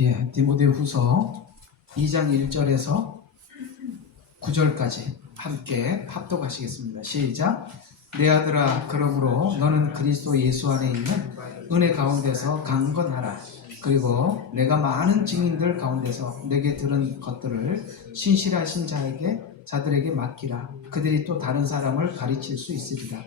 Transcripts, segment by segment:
예, 디모데후서 2장 1절에서 9절까지 함께 합독하시겠습니다. 시작. 내 아들아, 그러므로 너는 그리스도 예수 안에 있는 은혜 가운데서 강건하라. 그리고 내가 많은 증인들 가운데서 내게 들은 것들을 신실하신 자들에게 맡기라. 그들이 또 다른 사람을 가르칠 수 있으리라.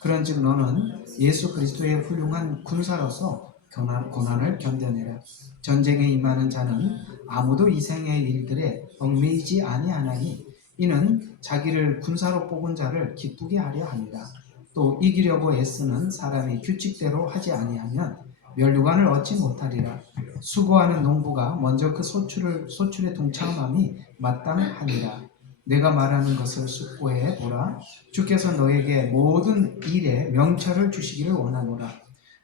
그런즉 너는 예수 그리스도의 훌륭한 군사로서 고난을 견뎌내라. 전쟁에 임하는 자는 아무도 이생의 일들에 얽매이지 아니하나니 이는 자기를 군사로 뽑은 자를 기쁘게 하려 합니다. 또 이기려고 애쓰는 사람이 규칙대로 하지 아니하면 면류관을 얻지 못하리라. 수고하는 농부가 먼저 그 소출에 동참함이 마땅하니라. 내가 말하는 것을 숙고해 보라. 주께서 너에게 모든 일에 명철을 주시기를 원하노라.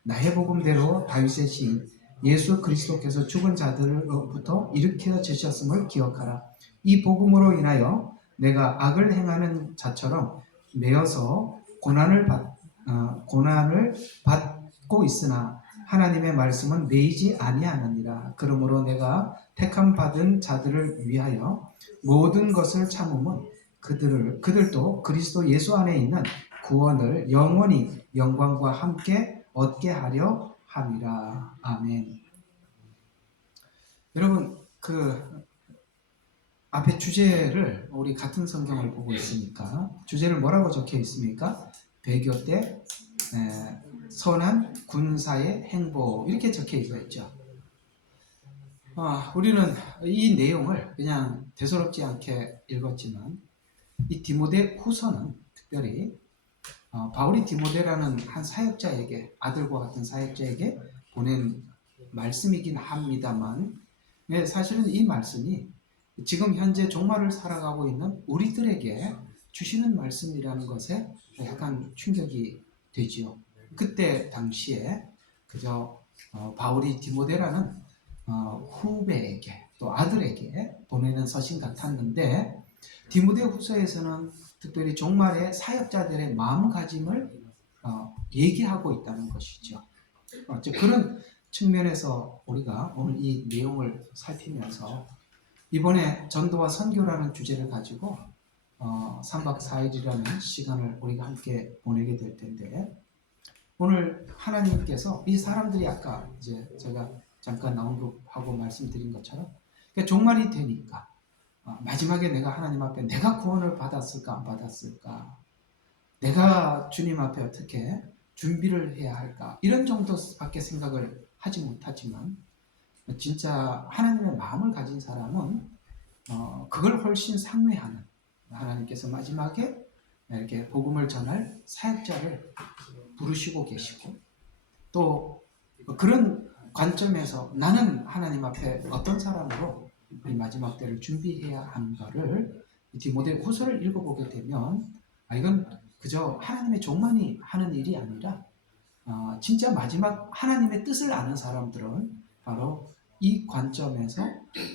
나의 복음대로 다윗의 시인 예수 그리스도께서 죽은 자들로부터 일으켜 주셨음을 기억하라. 이 복음으로 인하여 내가 악을 행하는 자처럼 매어서 고난을 받고 있으나 하나님의 말씀은 매이지 아니하느니라. 그러므로 내가 택함 받은 자들을 위하여 모든 것을 참음은 그들도 그리스도 예수 안에 있는 구원을 영원히 영광과 함께 얻게 하려 함이라. 아멘. 여러분, 앞에 주제를 우리 같은 성경을 보고 있으니까 주제를 뭐라고 적혀 있습니까? 배교 때 선한 군사의 행보, 이렇게 적혀 있죠. 우리는 이 내용을 그냥 대수롭지 않게 읽었지만 이 디모데 후서는 특별히 바울이 디모데라는 한 사역자에게, 아들과 같은 사역자에게 보낸 말씀이긴 합니다만, 사실은 이 말씀이 지금 현재 종말을 살아가고 있는 우리들에게 주시는 말씀이라는 것에 약간 충격이 되지요. 그때 당시에 그저 바울이 디모데라는 후배에게, 또 아들에게 보내는 서신 같았는데, 디모데 후서에서는 특별히 종말의 사역자들의 마음가짐을 얘기하고 있다는 것이죠. 그런 측면에서 우리가 오늘 이 내용을 살피면서 이번에 전도와 선교라는 주제를 가지고 3박 4일이라는 시간을 우리가 함께 보내게 될 텐데, 오늘 하나님께서 이 사람들이 아까 이제 제가 잠깐 언급하고 말씀드린 것처럼 종말이 되니까 마지막에 내가 하나님 앞에 내가 구원을 받았을까 안 받았을까, 내가 주님 앞에 어떻게 준비를 해야 할까, 이런 정도밖에 생각을 하지 못하지만 진짜 하나님의 마음을 가진 사람은 그걸 훨씬 상회하는, 하나님께서 마지막에 이렇게 복음을 전할 사역자를 부르시고 계시고, 또 그런 관점에서 나는 하나님 앞에 어떤 사람으로 이 마지막 때를 준비해야 하는가를 디모데 후서를 읽어보게 되면 이건 그저 하나님의 종만이 하는 일이 아니라 진짜 마지막 하나님의 뜻을 아는 사람들은 바로 이 관점에서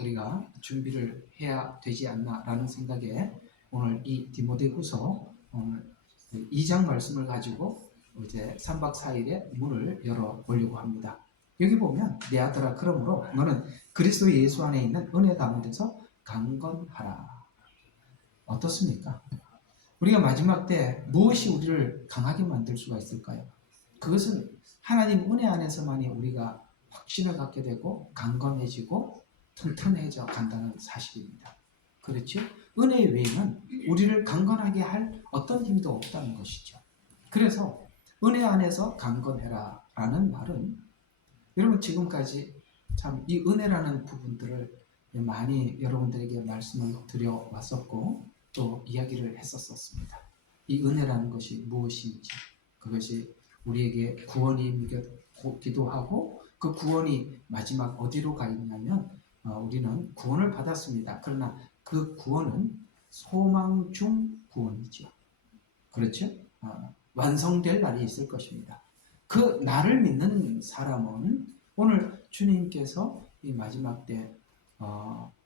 우리가 준비를 해야 되지 않나라는 생각에 오늘 이 디모데후서 2장 말씀을 가지고 이제 3박 4일의 문을 열어보려고 합니다. 여기 보면 내 아들아, 그러므로 너는 그리스도 예수 안에 있는 은혜 가운데서 강건하라. 어떻습니까? 우리가 마지막 때 무엇이 우리를 강하게 만들 수가 있을까요? 그것은 하나님 은혜 안에서만이 우리가 확신을 갖게 되고 강건해지고 튼튼해져 간다는 사실입니다. 그렇죠? 은혜 외에는 우리를 강건하게 할 어떤 힘도 없다는 것이죠. 그래서 은혜 안에서 강건해라 라는 말은, 여러분 지금까지 참 이 은혜라는 부분들을 많이 여러분들에게 말씀을 드려왔었고 또 이야기를 했었습니다. 이 은혜라는 것이 무엇인지, 그것이 우리에게 구원이기도 하고, 그 구원이 마지막 어디로 가 있냐면 우리는 구원을 받았습니다. 그러나 그 구원은 소망 중 구원이죠. 그렇죠? 완성될 날이 있을 것입니다. 그 날을 믿는 사람은 오늘 주님께서 이 마지막 때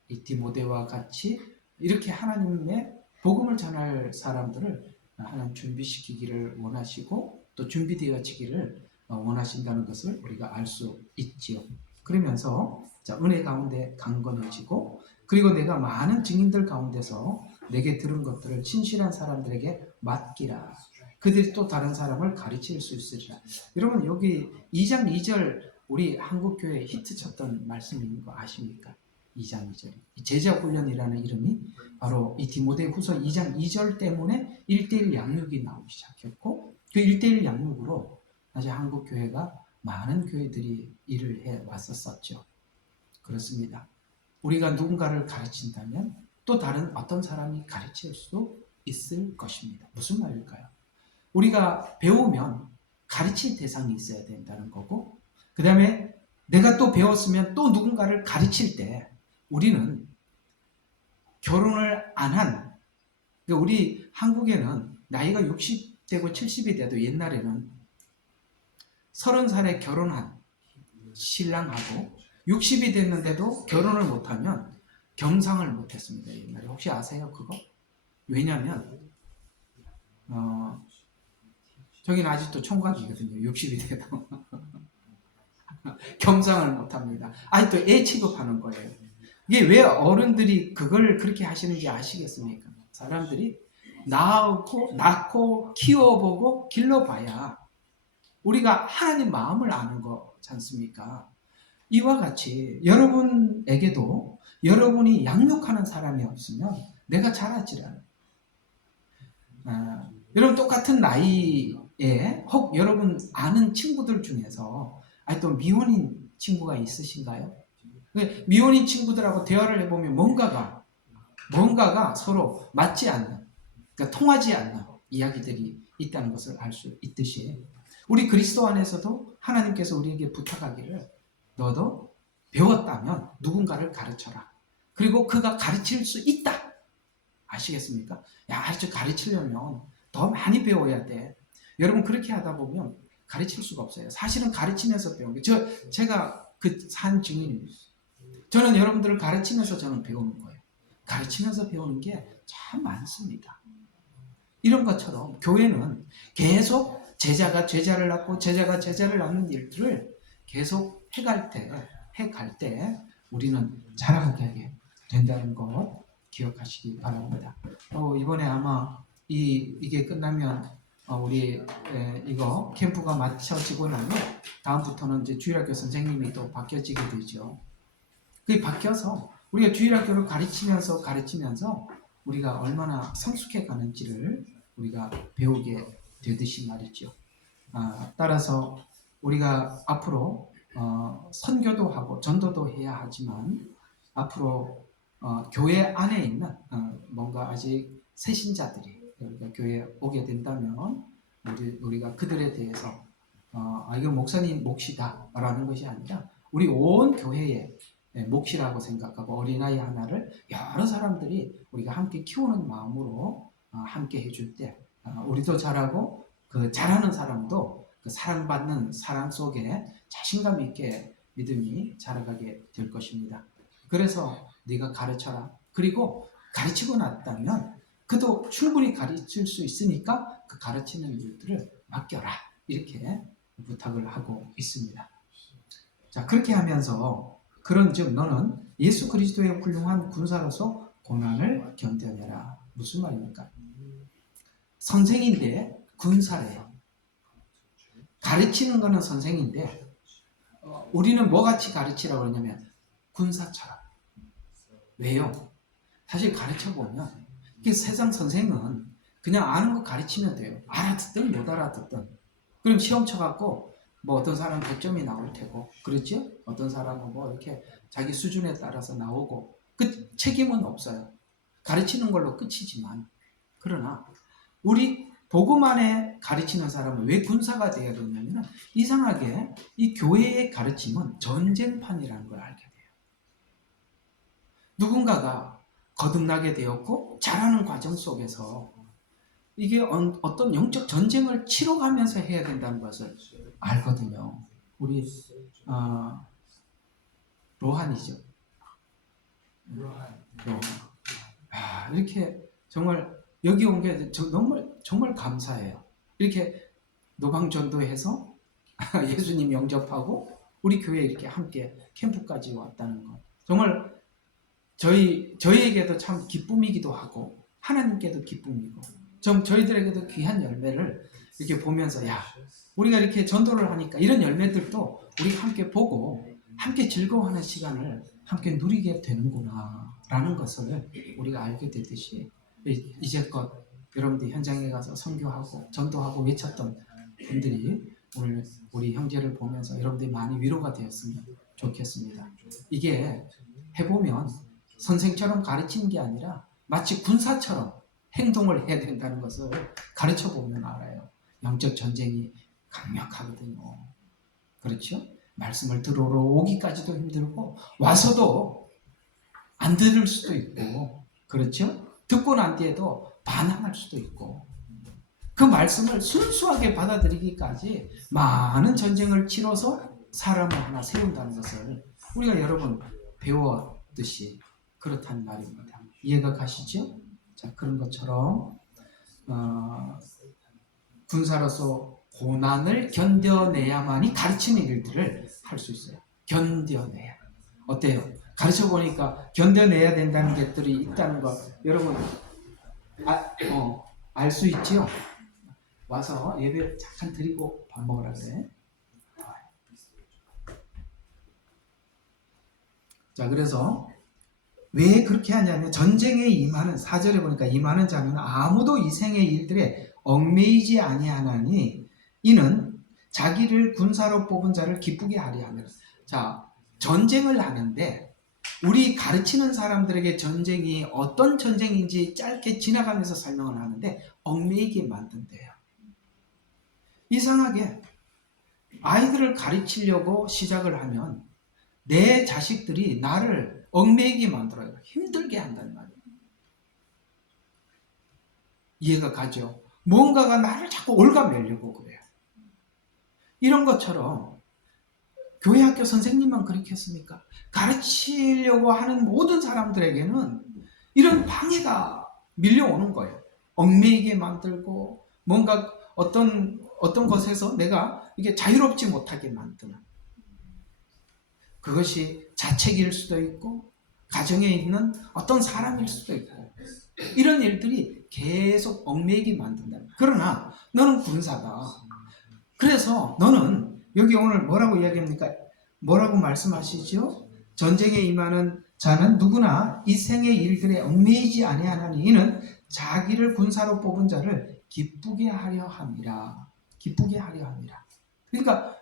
이 디모데와 같이 이렇게 하나님의 복음을 전할 사람들을 하나님 준비시키기를 원하시고 또 준비되어지기를 원하신다는 것을 우리가 알 수 있지요. 그러면서 자, 은혜 가운데 강건해지고, 그리고 내가 많은 증인들 가운데서 내게 들은 것들을 진실한 사람들에게 맡기라. 그들이 또 다른 사람을 가르칠 수 있으리라. 여러분, 여기 2장 2절 우리 한국교회 히트 쳤던 말씀인 거 아십니까? 2장 2절. 제자 훈련이라는 이름이 바로 이 디모데후서 2장 2절 때문에 1:1 양육이 나오기 시작했고, 그 1:1 양육으로 사실 한국교회가 많은 교회들이 일을 해 왔었었죠. 그렇습니다. 우리가 누군가를 가르친다면 또 다른 어떤 사람이 가르칠 수 있을 것입니다. 무슨 말일까요? 우리가 배우면 가르칠 대상이 있어야 된다는 거고, 그 다음에 내가 또 배웠으면 또 누군가를 가르칠 때 우리는 결혼을 안 한, 그러니까 우리 한국에는 나이가 60되고 70이 돼도 옛날에는 30살에 결혼한 신랑하고 60이 됐는데도 결혼을 못하면 경상을 못했습니다. 옛날에. 혹시 아세요 그거? 왜냐면 저기는 아직도 총각이거든요. 60이 돼도 경상을 못합니다. 아직도 애 취급하는 거예요. 이게 왜 어른들이 그걸 그렇게 하시는지 아시겠습니까? 사람들이 낳고 키워보고 길러봐야 우리가 하나님 마음을 아는 거지 않습니까? 이와 같이 여러분에게도 여러분이 양육하는 사람이 없으면 내가 자라질 않아요. 여러분 똑같은 나이에 혹 여러분 아는 친구들 중에서 또 미혼인 친구가 있으신가요? 미혼인 친구들하고 대화를 해보면 뭔가가 서로 맞지 않는, 그러니까 통하지 않는 이야기들이 있다는 것을 알 수 있듯이 우리 그리스도 안에서도 하나님께서 우리에게 부탁하기를 너도 배웠다면 누군가를 가르쳐라. 그리고 그가 가르칠 수 있다. 아시겠습니까? 가르치려면 더 많이 배워야 돼. 여러분 그렇게 하다 보면 가르칠 수가 없어요. 사실은 가르치면서 배우는 게 제가 그 산 증인입니다. 저는 여러분들을 가르치면서 저는 배우는 거예요. 가르치면서 배우는 게 참 많습니다. 이런 것처럼 교회는 계속 제자가 제자를 낳고 제자가 제자를 낳는 일들을 계속 해갈 때 우리는 자라게 된다는 것 기억하시기 바랍니다. 이번에 아마 이게 끝나면 우리 이거 캠프가 마쳐지고 나면 다음부터는 이제 주일학교 선생님이 또 바뀌어지게 되죠. 그게 바뀌어서 우리가 주일학교를 가르치면서 우리가 얼마나 성숙해 가는지를 우리가 배우게 되듯이 말이죠. 따라서 우리가 앞으로 선교도 하고 전도도 해야 하지만 앞으로 교회 안에 있는 뭔가 아직 새신자들이 우리가 교회에 오게 된다면 우리가 그들에 대해서 이거 목사님 몫이다 라는 것이 아니라 우리 온 교회의 몫이라고 생각하고 어린아이 하나를 여러 사람들이 우리가 함께 키우는 마음으로 함께 해줄 때 우리도 잘하고 그 잘하는 사람도 그 사랑받는 사랑 속에 자신감 있게 믿음이 자라가게 될 것입니다. 그래서 네가 가르쳐라. 그리고 가르치고 났다면 그도 충분히 가르칠 수 있으니까 그 가르치는 일들을 맡겨라. 이렇게 부탁을 하고 있습니다. 자, 그렇게 하면서 그런즉 너는 예수 그리스도의 훌륭한 군사로서 고난을 견뎌내라. 무슨 말입니까? 선생인데 군사래요. 가르치는 거는 선생인데 우리는 뭐같이 가르치라고 그러냐면 군사처럼. 왜요? 사실 가르쳐보면 세상 선생은 그냥 아는 거 가르치면 돼요. 알아듣든 못 알아듣든. 그럼 시험 쳐갖고 뭐 어떤 사람은 100점이 나올 테고 그렇죠? 어떤 사람은 뭐 이렇게 자기 수준에 따라서 나오고 그 책임은 없어요. 가르치는 걸로 끝이지만 그러나 우리 복음 안에 가르치는 사람은 왜 군사가 되어야 되냐면 이상하게 이 교회의 가르침은 전쟁판이라는 걸 알게 돼요. 누군가가 거듭나게 되었고 자라는 과정 속에서 이게 어떤 영적 전쟁을 치러가면서 해야 된다는 것을 알거든요. 우리 로한이죠. 로한. 이렇게 정말 여기 온 게 정말 감사해요. 이렇게 노방전도해서 예수님 영접하고 우리 교회에 이렇게 함께 캠프까지 왔다는 것. 정말 저희에게도 참 기쁨이기도 하고 하나님께도 기쁨이고 좀 저희들에게도 귀한 열매를 이렇게 보면서 야 우리가 이렇게 전도를 하니까 이런 열매들도 우리가 함께 보고 함께 즐거워하는 시간을 함께 누리게 되는구나 라는 것을 우리가 알게 되듯이 이제껏 여러분들이 현장에 가서 선교하고 전도하고 외쳤던 분들이 오늘 우리 형제를 보면서 여러분들이 많이 위로가 되었으면 좋겠습니다. 이게 해보면 선생처럼 가르치는 게 아니라 마치 군사처럼 행동을 해야 된다는 것을 가르쳐 보면 알아요. 영적 전쟁이 강력하거든요. 그렇죠? 말씀을 들으러 오기까지도 힘들고 와서도 안 들을 수도 있고 그렇죠? 듣고 난 뒤에도 반항할 수도 있고 그 말씀을 순수하게 받아들이기까지 많은 전쟁을 치러서 사람을 하나 세운다는 것을 우리가 여러분 배웠듯이 그렇다는 말입니다. 이해가 가시죠? 자, 그런 것처럼 군사로서 고난을 견뎌내야만이 가르치는 일들을 할 수 있어요. 견뎌내야. 어때요? 가르쳐 보니까 견뎌내야 된다는 것들이 있다는 거 여러분 알 수 있죠? 와서 예배 잠깐 드리고 밥 먹으라 그래. 자, 그래서 왜 그렇게 하냐면 전쟁에 임하는 4절에 보니까 임하는 자는 아무도 이 생의 일들에 얽매이지 아니하나니 이는 자기를 군사로 뽑은 자를 기쁘게 하려 함이라. 자, 전쟁을 하는데 우리 가르치는 사람들에게 전쟁이 어떤 전쟁인지 짧게 지나가면서 설명을 하는데 얽매이게 만든대요. 이상하게 아이들을 가르치려고 시작을 하면 내 자식들이 나를 얽매이게 만들어요. 힘들게 한단 말이에요. 이해가 가죠? 뭔가가 나를 자꾸 올가매려고 그래요. 이런 것처럼 교회 학교 선생님만 그렇게 했습니까? 가르치려고 하는 모든 사람들에게는 이런 방해가 밀려오는 거예요. 얽매이게 만들고 뭔가 어떤 것에서 내가 이게 자유롭지 못하게 만드는 그것이 자책일 수도 있고 가정에 있는 어떤 사람일 수도 있고 이런 일들이 계속 얽매이게 만든다. 그러나 너는 군사다. 그래서 너는 여기 오늘 뭐라고 이야기합니까? 뭐라고 말씀하시죠? 전쟁에 임하는 자는 누구나 이 생의 일들에 얽매이지 아니하나니 이는 자기를 군사로 뽑은 자를 기쁘게 하려 함이라. 기쁘게 하려 함이라. 그러니까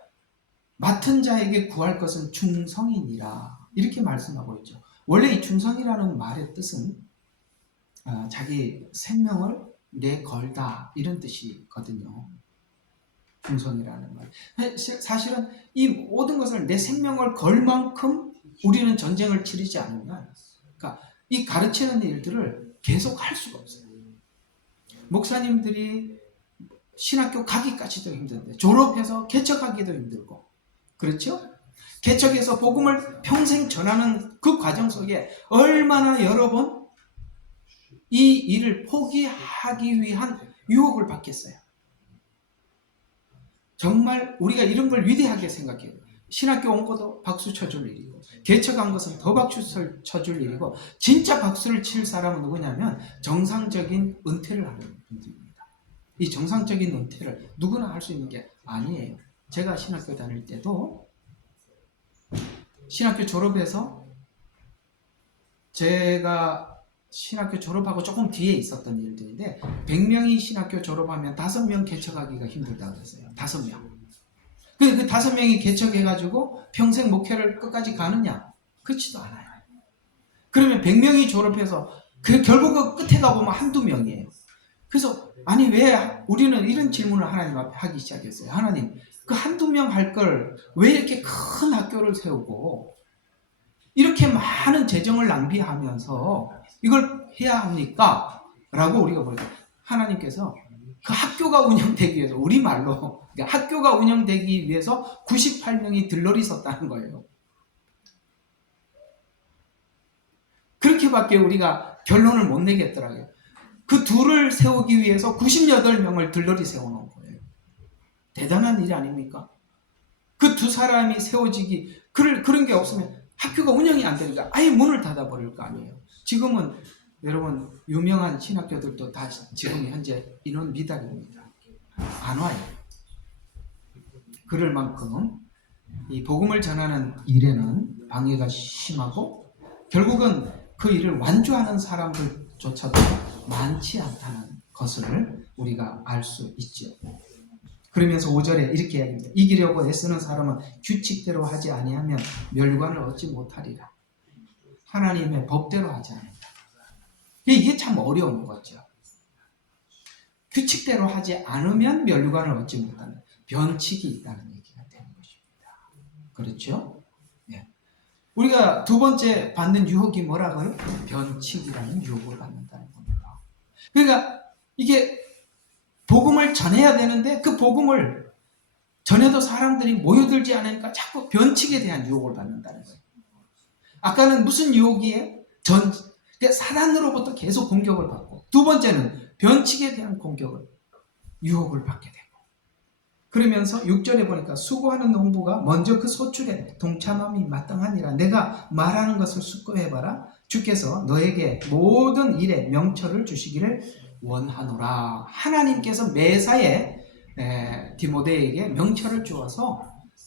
맡은 자에게 구할 것은 충성이니라. 이렇게 말씀하고 있죠. 원래 이 충성이라는 말의 뜻은 자기 생명을 내걸다 이런 뜻이거든요. 충성이라는 말. 사실은 이 모든 것을 내 생명을 걸 만큼 우리는 전쟁을 치르지 않으면 그러니까 이 가르치는 일들을 계속 할 수가 없어요. 목사님들이 신학교 가기까지도 힘든데 졸업해서 개척하기도 힘들고 그렇죠? 개척해서 복음을 평생 전하는 그 과정 속에 얼마나 여러 번 이 일을 포기하기 위한 유혹을 받겠어요. 정말 우리가 이런 걸 위대하게 생각해요. 신학교 온 것도 박수 쳐줄 일이고 개척한 것은 더 박수 쳐줄 일이고 진짜 박수를 칠 사람은 누구냐면 정상적인 은퇴를 하는 분들입니다. 이 정상적인 은퇴를 누구나 할 수 있는 게 아니에요. 제가 신학교 다닐 때도 신학교 졸업해서 제가 신학교 졸업하고 조금 뒤에 있었던 일들인데 100명이 신학교 졸업하면 5명 개척하기가 힘들다고 그랬어요. 5명. 그 5명이 개척해가지고 평생 목회를 끝까지 가느냐? 그렇지도 않아요. 그러면 100명이 졸업해서 결국 그 끝에 가보면 한두 명이에요. 그래서 아니 왜 우리는 이런 질문을 하나님 앞에 하기 시작했어요. 하나님 그 한두 명 할 걸 왜 이렇게 큰 학교를 세우고 이렇게 많은 재정을 낭비하면서 이걸 해야 합니까? 라고 우리가 보니까 하나님께서 그 학교가 운영되기 위해서 우리말로 그러니까 학교가 운영되기 위해서 98명이 들러리 섰다는 거예요. 그렇게밖에 우리가 결론을 못 내겠더라고요. 그 둘을 세우기 위해서 98명을 들러리 세워놓은 거예요. 대단한 일 아닙니까? 그 두 사람이 세워지기 그런 게 없으면 학교가 운영이 안 되니까 아예 문을 닫아버릴 거 아니에요. 지금은 여러분 유명한 신학교들도 다 지금 현재 인원 미달입니다. 안 와요. 그럴 만큼 이 복음을 전하는 일에는 방해가 심하고 결국은 그 일을 완주하는 사람들조차도 많지 않다는 것을 우리가 알 수 있죠. 그러면서 5절에 이렇게 이야기합니다. 이기려고 애쓰는 사람은 규칙대로 하지 아니하면 멸관을 얻지 못하리라. 하나님의 법대로 하지 않는다. 이게 참 어려운 거죠. 규칙대로 하지 않으면 멸관을 얻지 못하는 변칙이 있다는 얘기가 되는 것입니다. 그렇죠? 네. 우리가 두 번째 받는 유혹이 뭐라고요? 변칙이라는 유혹을 받는다는 겁니다. 그러니까 이게 복음을 전해야 되는데 그 복음을 전해도 사람들이 모여들지 않으니까 자꾸 변칙에 대한 유혹을 받는다는 거예요. 아까는 무슨 유혹이에요? 그러니까 사단으로부터 계속 공격을 받고, 두 번째는 변칙에 대한 유혹을 받게 되고, 그러면서 6절에 보니까 수고하는 농부가 먼저 그 소출에 동참함이 마땅하니라. 내가 말하는 것을 숙고해봐라. 주께서 너에게 모든 일에 명철을 주시기를 원하노라. 하나님께서 매사에 디모데에게 명철을 주어서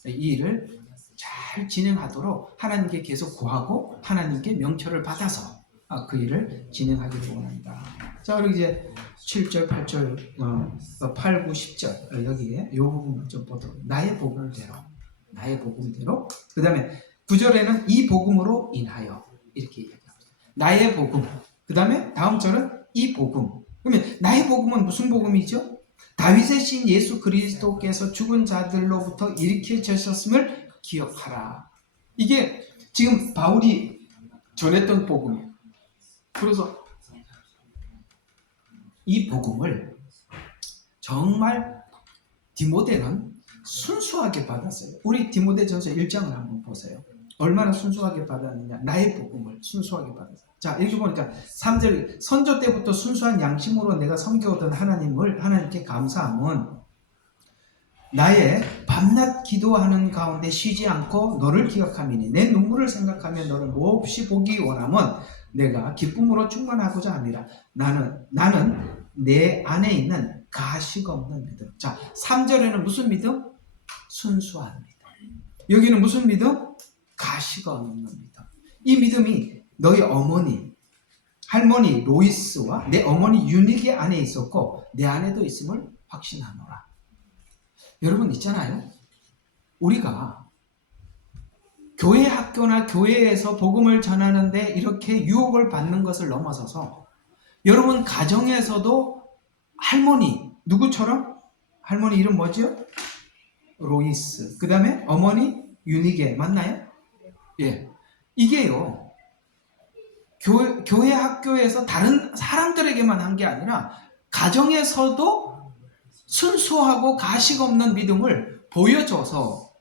이 일을 잘 진행하도록 하나님께 계속 구하고 하나님께 명철을 받아서 그 일을 진행하기를 원한다. 자, 그리고 이제 7절, 8절, 8, 9, 10절 여기에 이 부분을 좀 보도록. 나의 복음대로. 그 다음에 9절에는 이 복음으로 인하여 이렇게 얘기합니다. 나의 복음. 그 다음에 다음 절은 이 복음. 그러면 나의 복음은 무슨 복음이죠? 다윗의 신 예수 그리스도께서 죽은 자들로부터 일으켜주셨음을 기억하라. 이게 지금 바울이 전했던 복음이에요. 그래서 이 복음을 정말 디모데는 순수하게 받았어요. 우리 디모데전서 1장을 한번 보세요. 얼마나 순수하게 받았느냐. 나의 복음을 순수하게 받았어요. 자, 여기 보니까 3절, 선조 때부터 순수한 양심으로 내가 섬겨오던 하나님께 감사함은 나의 밤낮 기도하는 가운데 쉬지 않고 너를 기억함이니 내 눈물을 생각하며 너를 몹시 보기 원함은 내가 기쁨으로 충만하고자 합니다. 나는 내 안에 있는 가식 없는 믿음. 자, 3절에는 무슨 믿음? 순수한 믿음. 여기는 무슨 믿음? 가식 없는 믿음. 이 믿음이 너희 할머니 로이스와 내 어머니 유니게 안에 있었고 내 안에도 있음을 확신하노라. 여러분 있잖아요. 우리가 교회 학교나 교회에서 복음을 전하는데 이렇게 유혹을 받는 것을 넘어서서 여러분 가정에서도 할머니 누구처럼? 할머니 이름 뭐죠? 로이스. 그 다음에 어머니 유니게 맞나요? 예. 이게요. 교회 학교에서 다른 사람들에게만 한 게 아니라 가정에서도 순수하고 가식 없는 믿음을 보여줘서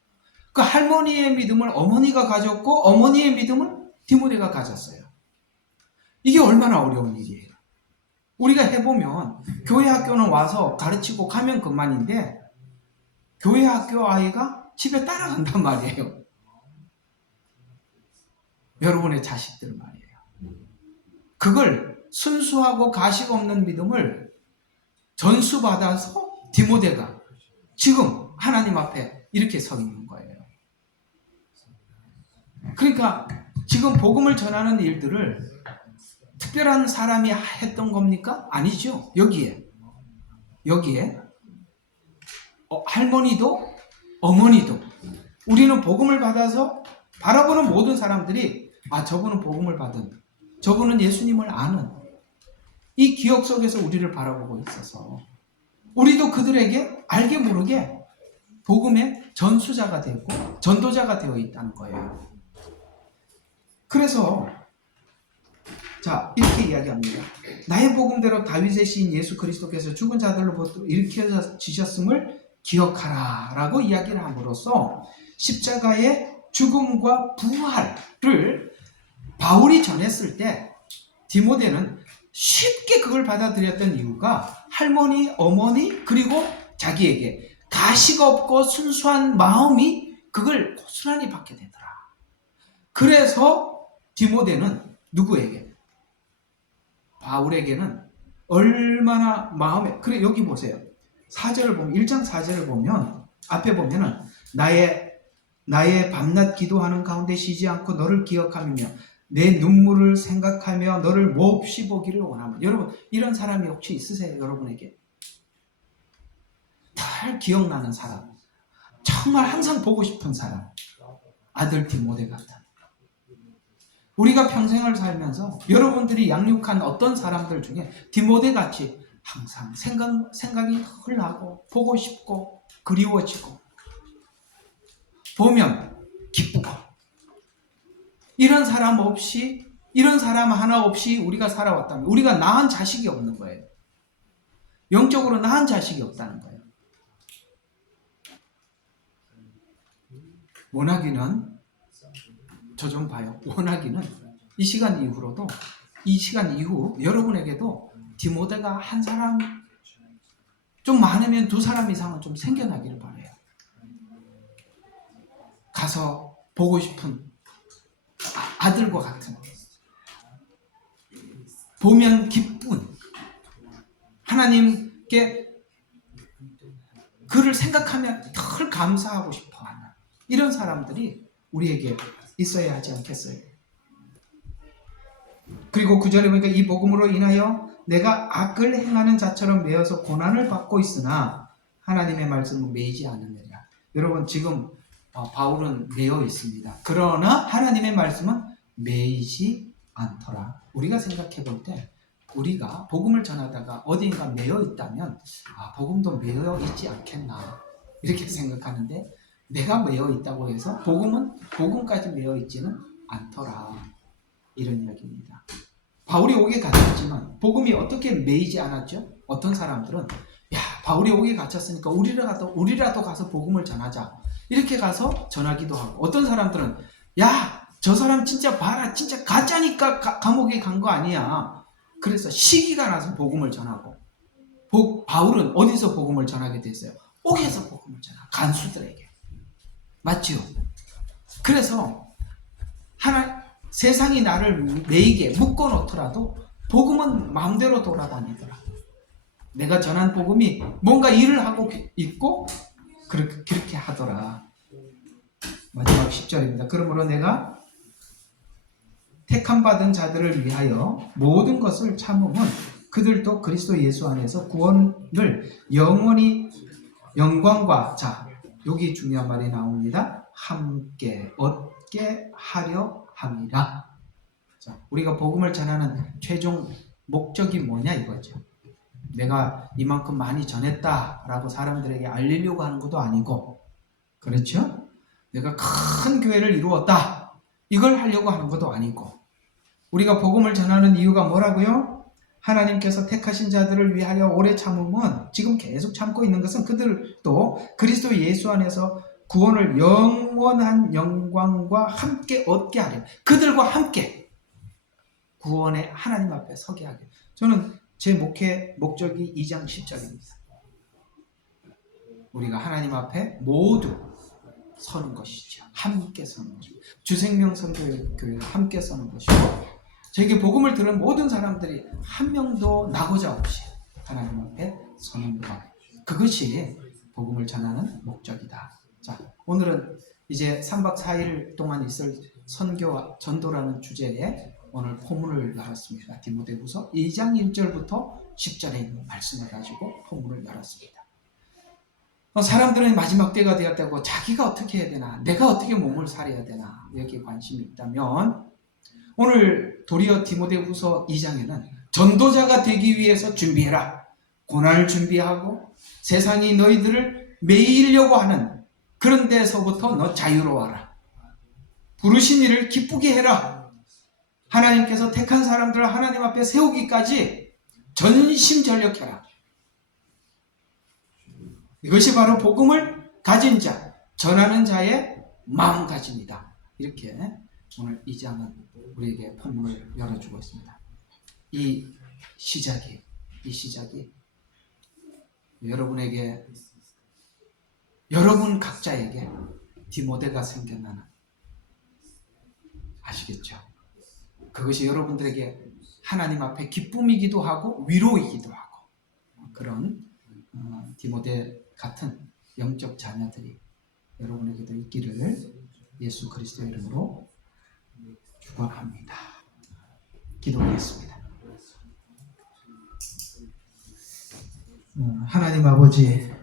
그 할머니의 믿음을 어머니가 가졌고 어머니의 믿음을 디모데가 가졌어요. 이게 얼마나 어려운 일이에요. 우리가 해보면 교회 학교는 와서 가르치고 가면 그만인데 교회 학교 아이가 집에 따라간단 말이에요. 여러분의 자식들 말이에요. 그걸 순수하고 가식 없는 믿음을 전수받아서 디모데가 지금 하나님 앞에 이렇게 서 있는 거예요. 그러니까 지금 복음을 전하는 일들을 특별한 사람이 했던 겁니까? 아니죠. 여기에 할머니도 어머니도 우리는 복음을 받아서 바라보는 모든 사람들이 저분은 복음을 받은, 저분은 예수님을 아는 이 기억 속에서 우리를 바라보고 있어서 우리도 그들에게 알게 모르게 복음의 전수자가 되고 전도자가 되어 있다는 거예요. 그래서 이렇게 이야기합니다. 나의 복음대로 다윗의 시인 예수 그리스도께서 죽은 자들로부터 일으켜지셨음을 기억하라 라고 이야기를 함으로써 십자가의 죽음과 부활을 바울이 전했을 때 디모데는 쉽게 그걸 받아들였던 이유가 할머니, 어머니 그리고 자기에게 가식 없고 순수한 마음이 그걸 고스란히 받게 되더라. 그래서 디모데는 누구에게? 바울에게는 얼마나 마음에, 그래 여기 보세요. 4절을 보면 1장 4절을 보면 앞에 보면은 나의 밤낮 기도하는 가운데 쉬지 않고 너를 기억하며 내 눈물을 생각하며 너를 몹시 보기를 원하며. 여러분 이런 사람이 혹시 있으세요? 여러분에게 늘 기억나는 사람, 정말 항상 보고 싶은 사람, 아들 디모데 같은. 우리가 평생을 살면서 여러분들이 양육한 어떤 사람들 중에 디모데 같이 항상 생각이 늘 나고 보고 싶고 그리워지고 보면 기쁘고, 이런 사람 없이, 이런 사람 하나 없이 우리가 살아왔다면 우리가 낳은 자식이 없는 거예요. 영적으로 낳은 자식이 없다는 거예요. 원하기는, 저 좀 봐요. 원하기는 이 시간 이후로도, 이 시간 이후 여러분에게도 디모데가 한 사람, 좀 많으면 2사람 이상은 좀 생겨나기를 바라요. 가서 보고 싶은 아들과 같은, 보면 기쁜, 하나님께 그를 생각하면 늘 감사하고 싶어하는 이런 사람들이 우리에게 있어야 하지 않겠어요? 그리고 9절에 보니까 이 복음으로 인하여 내가 악을 행하는 자처럼 매여서 고난을 받고 있으나 하나님의 말씀은 매이지 않느니라. 여러분 지금 바울은 매여 있습니다. 그러나 하나님의 말씀은 매이지 않더라. 우리가 생각해 볼 때 우리가 복음을 전하다가 어디인가 매여 있다면 복음도 매여 있지 않겠나 이렇게 생각하는데, 내가 매여 있다고 해서 복음까지 매여 있지는 않더라, 이런 이야기입니다. 바울이 옥에 갇혔지만 복음이 어떻게 매이지 않았죠? 어떤 사람들은 바울이 옥에 갇혔으니까 우리라도 가서 복음을 전하자, 이렇게 가서 전하기도 하고, 어떤 사람들은 저 사람 진짜 봐라, 진짜 가짜니까 감옥에 간 거 아니야, 그래서 시기가 나서 복음을 전하고. 바울은 어디서 복음을 전하게 됐어요? 옥에서 복음을 전하고, 간수들에게. 맞죠? 그래서 세상이 나를 매이게 묶어놓더라도 복음은 마음대로 돌아다니더라. 내가 전한 복음이 뭔가 일을 하고 있고 그렇게 하더라. 마지막 10절입니다. 그러므로 내가 택함받은 자들을 위하여 모든 것을 참으면 그들도 그리스도 예수 안에서 구원을 영원히 영광과, 여기 중요한 말이 나옵니다. 함께 얻게 하려 함이라. 우리가 복음을 전하는 최종 목적이 뭐냐 이거죠. 내가 이만큼 많이 전했다라고 사람들에게 알리려고 하는 것도 아니고, 그렇죠? 내가 큰 교회를 이루었다, 이걸 하려고 하는 것도 아니고, 우리가 복음을 전하는 이유가 뭐라고요? 하나님께서 택하신 자들을 위하여 오래 참으면, 지금 계속 참고 있는 것은 그들도 그리스도 예수 안에서 구원을 영원한 영광과 함께 얻게 하려, 그들과 함께 구원의 하나님 앞에 서게 하게. 저는 제 목적이 2장 10절입니다. 우리가 하나님 앞에 모두 서는 것이죠. 함께 서는 것이고, 주생명 선교회가 함께 서는 것이고, 저에게 복음을 들은 모든 사람들이 한 명도 나고자 없이 하나님 앞에 서는 것, 그것이 복음을 전하는 목적이다. 오늘은 이제 3박 4일 동안 있을 선교와 전도라는 주제에 오늘 포문을 열었습니다. 디모데후서 2장 1절부터 10절에 있는 말씀을 가지고 포문을 열었습니다. 사람들은 마지막 때가 되었다고 자기가 어떻게 해야 되나, 내가 어떻게 몸을 사려야 되나, 여기에 관심이 있다면 오늘 도리어 디모데후서 2장에는 전도자가 되기 위해서 준비해라, 고난을 준비하고 세상이 너희들을 매이려고 하는 그런 데서부터 너 자유로워라, 부르신 이를 기쁘게 해라, 하나님께서 택한 사람들을 하나님 앞에 세우기까지 전심전력해라. 이것이 바로 복음을 가진 자, 전하는 자의 마음가짐이다. 이렇게 오늘 이 장은 우리에게 포문을 열어주고 있습니다. 이 시작이 여러분에게, 여러분 각자에게 디모데가 생겨나는, 아시겠죠? 그것이 여러분들에게 하나님 앞에 기쁨이기도 하고 위로이기도 하고, 그런 디모데 같은 영적 자녀들이 여러분에게도 있기를 예수 그리스도의 이름으로 축원합니다. 기도하겠습니다. 하나님 아버지,